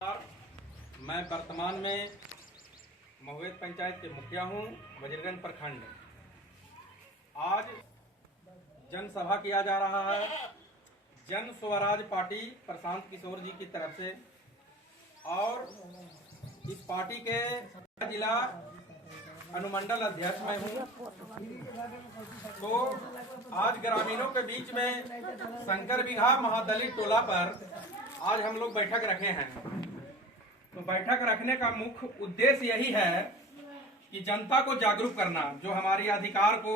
मैं वर्तमान में महुएत पंचायत के मुखिया हूं, वजीरगंज प्रखंड। आज जनसभा किया जा रहा है जन स्वराज पार्टी प्रशांत किशोर जी की तरफ से, और इस पार्टी के जिला अनुमंडल अध्यक्ष मैं हूं। तो आज ग्रामीणों के बीच में शंकर बिघा महादलित टोला पर आज हम लोग बैठक रखे हैं। तो बैठक रखने का मुख्य उद्देश्य यही है कि जनता को जागरूक करना, जो हमारी अधिकार को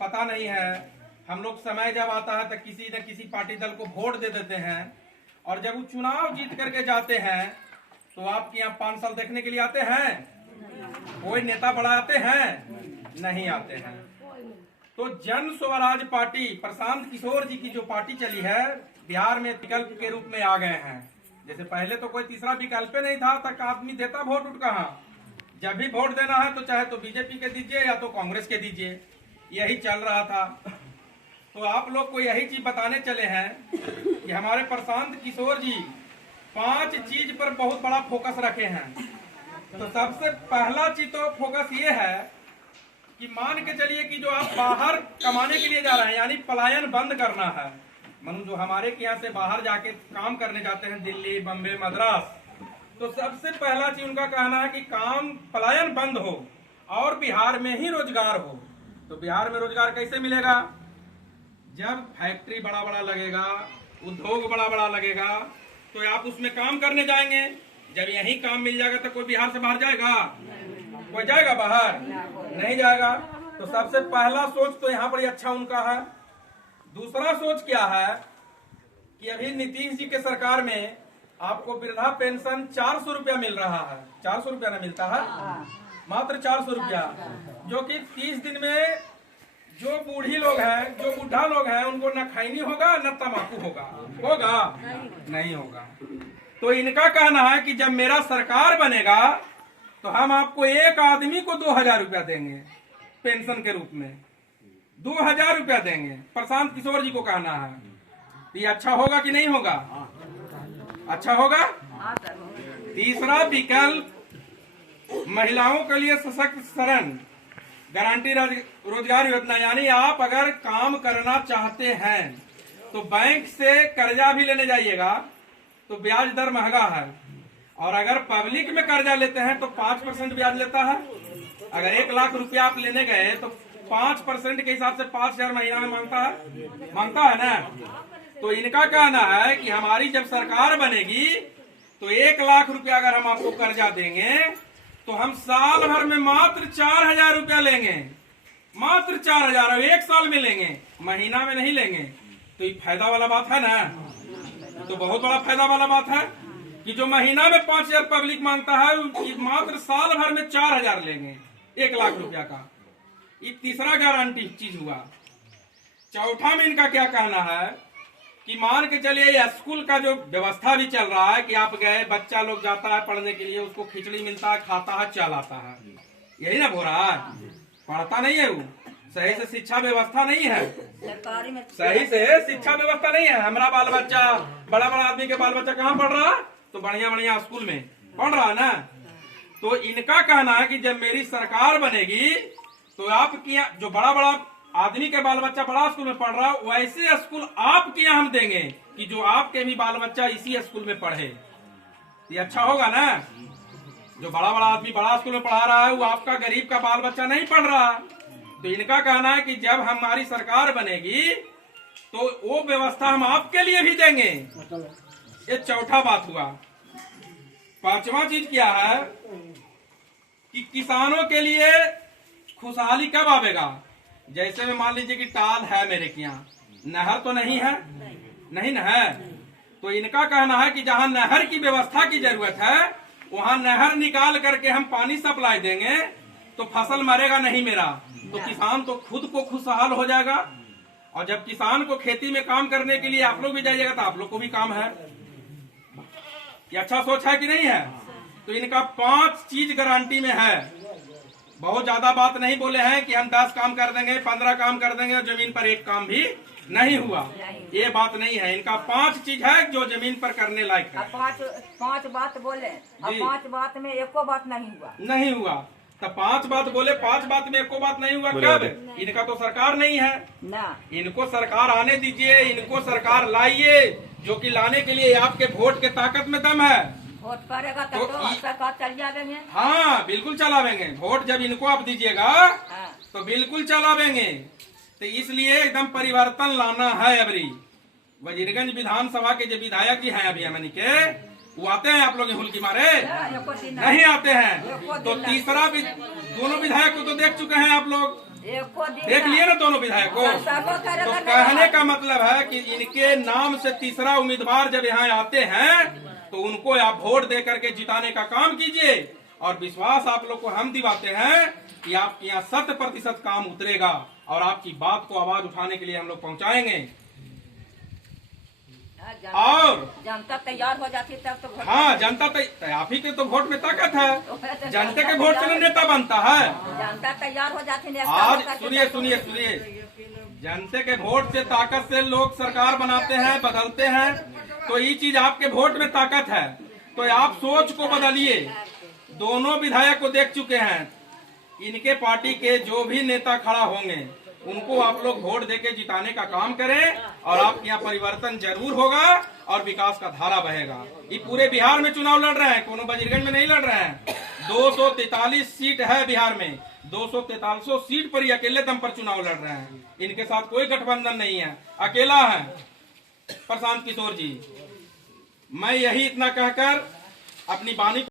पता नहीं है। हम लोग समय जब आता है तो किसी न किसी पार्टी दल को वोट दे देते हैं, और जब वो चुनाव जीत करके जाते हैं तो आपके यहाँ 5 साल देखने के लिए आते हैं? कोई नेता बड़ा आते हैं? नहीं आते हैं। तो जन स्वराज पार्टी प्रशांत किशोर जी की जो पार्टी चली है, बिहार में विकल्प के रूप में आ गए हैं। जैसे पहले तो कोई तीसरा विकल्प नहीं था, तक आदमी देता वोट उठ कहाँ। जब भी वोट देना है तो चाहे तो बीजेपी के दीजिए या तो कांग्रेस के दीजिए, यही चल रहा था। तो आप लोग को यही चीज बताने चले हैं कि हमारे प्रशांत किशोर जी 5 चीज पर बहुत बड़ा फोकस रखे हैं। तो सबसे पहला चीज तो फोकस ये है कि मान के चलिए कि जो आप बाहर कमाने के लिए जा रहे हैं, यानी पलायन बंद करना है। मतलब जो हमारे यहाँ से बाहर जाके काम करने जाते हैं, दिल्ली, बम्बे, मद्रास, तो सबसे पहला चीज उनका कहना है कि काम पलायन बंद हो और बिहार में ही रोजगार हो। तो बिहार में रोजगार कैसे मिलेगा? जब फैक्ट्री बड़ा बड़ा लगेगा, उद्योग बड़ा बड़ा लगेगा, तो आप उसमें काम करने जाएंगे। जब यही काम मिल जाएगा तो कोई बिहार से बाहर जाएगा? कोई जाएगा बाहर? नहीं जाएगा। तो सबसे पहला सोच तो यहाँ पर अच्छा उनका है। दूसरा सोच क्या है कि अभी नीतीश जी के सरकार में आपको वृद्धा पेंशन 400 रुपया मिल रहा है। 400 रुपया ना मिलता है, मात्र 400 रुपया, जो कि 30 दिन में जो बूढ़ी लोग हैं, जो बुढ़ा लोग हैं, उनको न खैनी होगा न तम्बाकू होगा नहीं होगा। तो इनका कहना है कि जब मेरा सरकार बनेगा तो हम आपको एक आदमी को 2000 रुपया देंगे पेंशन के रूप में, 2000 रुपया देंगे। प्रशांत किशोर जी को कहना है। ये अच्छा होगा कि नहीं होगा? अच्छा होगा। तीसरा विकल्प महिलाओं के लिए सशक्तिकरण गारंटी रोजगार योजना, यानी आप अगर काम करना चाहते हैं तो बैंक से कर्जा भी लेने जाइएगा तो ब्याज दर महंगा है, और अगर पब्लिक में कर्जा लेते हैं तो 5% ब्याज लेता है। अगर 1 लाख रुपया आप लेने गए तो 5% के हिसाब से 5000 महीना में मांगता है ना। तो इनका कहना है कि हमारी जब सरकार बनेगी तो 1 लाख रुपया अगर हम आपको कर्जा देंगे तो हम साल भर में मात्र 4000 रुपया लेंगे, मात्र 4000, और 1 साल में लेंगे, महीना में नहीं लेंगे। तो ये फायदा वाला बात है ना। तो बहुत बड़ा फायदा वाला बात है कि जो महीना में 5000 पब्लिक मांगता है, मात्र साल भर में 4000 लेंगे 1 लाख रुपया का। ये तीसरा गारंटी चीज हुआ। चौथा में इनका क्या कहना है कि मान के चलिए स्कूल का जो व्यवस्था भी चल रहा है कि आप गए, बच्चा लोग जाता है पढ़ने के लिए, उसको खिचड़ी मिलता है, खाता है, चल आता है, यही ना हो रहा है। पढ़ता नहीं है वो, सही से शिक्षा व्यवस्था नहीं है, सही से शिक्षा व्यवस्था नहीं है। हमारा बाल बच्चा, बड़ा आदमी के बाल बच्चा कहाँ पढ़ रहा है? तो बढ़िया स्कूल में पढ़ रहा है ना। तो इनका कहना है कि जब मेरी सरकार बनेगी तो आपके यहाँ जो बड़ा आदमी के बाल बच्चा बड़ा स्कूल में पढ़ रहा है, वैसे स्कूल आपके यहाँ हम देंगे कि जो आपके भी बाल बच्चा इसी स्कूल में पढ़े। ये अच्छा होगा ना। जो बड़ा आदमी बड़ा स्कूल में पढ़ा रहा है, वो आपका गरीब का बाल बच्चा नहीं पढ़ रहा। तो इनका कहना है कि जब हमारी सरकार बनेगी तो वो व्यवस्था हम आपके लिए भी देंगे। ये चौथा बात हुआ। पांचवा चीज क्या है कि किसानों के लिए खुशहाली कब आवेगा? जैसे में मान लीजिए कि टाल है मेरे यहाँ, नहर तो नहीं है, नहीं ना है। तो इनका कहना है कि जहाँ नहर की व्यवस्था की जरूरत है वहाँ नहर निकाल करके हम पानी सप्लाई देंगे तो फसल मरेगा नहीं मेरा। तो किसान तो खुद को खुशहाल हो जाएगा, और जब किसान को खेती में काम करने के लिए आप लोग भी जाइएगा तो आप लोग को भी काम है। ये अच्छा सोच है कि नहीं है? तो इनका 5 चीज गारंटी में है। बहुत ज्यादा बात नहीं बोले हैं कि हम 10 काम कर देंगे, 15 काम कर देंगे, और जमीन पर 1 काम भी नहीं हुआ। ये बात नहीं है, इनका 5 चीज है जो जमीन पर करने लायक है। पांच बात बोले और 5 बात में एको बात नहीं हुआ। तो 5 बात बोले, 5 बात में एको बात नहीं हुआ। कब? इनका तो सरकार नहीं है ना। इनको सरकार आने दीजिए, इनको सरकार लाइए, जो कि लाने के लिए आपके वोट के ताकत में दम है। वोट करेगा तो सरकार चल जाएंगे। हाँ बिल्कुल चलावेंगे। वोट जब इनको आप दीजिएगा तो बिल्कुल चलावेंगे। तो इसलिए एकदम परिवर्तन लाना है। अबरी वजीरगंज विधानसभा के जो विधायक जी हैं अभी हमनी के, वो आते हैं आप लोग हुल की मारे? नहीं आते हैं। तो तीसरा दोनों विधायक को तो देख चुके हैं आप लोग, देख लिए ना दोनों विधायक को। तो कहने का मतलब है कि इनके नाम से तीसरा उम्मीदवार जब यहाँ आते हैं तो उनको आप वोट दे करके जिताने का काम कीजिए। और विश्वास आप लोग को हम दिवाते हैं कि आपके यहाँ 100% काम उतरेगा और आपकी बात को आवाज उठाने के लिए हम लोग पहुंचाएंगे। और जनता तैयार हो जाती तब तो। हाँ, जनता आप ही के तो वोट में ताकत है। जनता के वोट से नेता बनता है। जनता तैयार हो जाती है। आज सुनिए, जनता के वोट से ताकत से लोग सरकार बनाते हैं, बदलते हैं। तो ये चीज आपके वोट में ताकत है। तो आप सोच को बदलिए। दोनों विधायक को देख चुके हैं, इनके पार्टी के जो भी नेता खड़ा होंगे उनको आप लोग वोट देके जिताने का काम करें और आपके यहाँ परिवर्तन जरूर होगा और विकास का धारा बहेगा। ये पूरे बिहार में चुनाव लड़ रहे हैं, कोनो वजीरगंज में नहीं लड़ रहे हैं। 243 सीट है बिहार में, 243 सीट पर ही अकेले दम पर चुनाव लड़ रहे हैं। इनके साथ कोई गठबंधन नहीं है, अकेला है प्रशांत किशोर जी। मैं यही इतना कहकर अपनी वाणी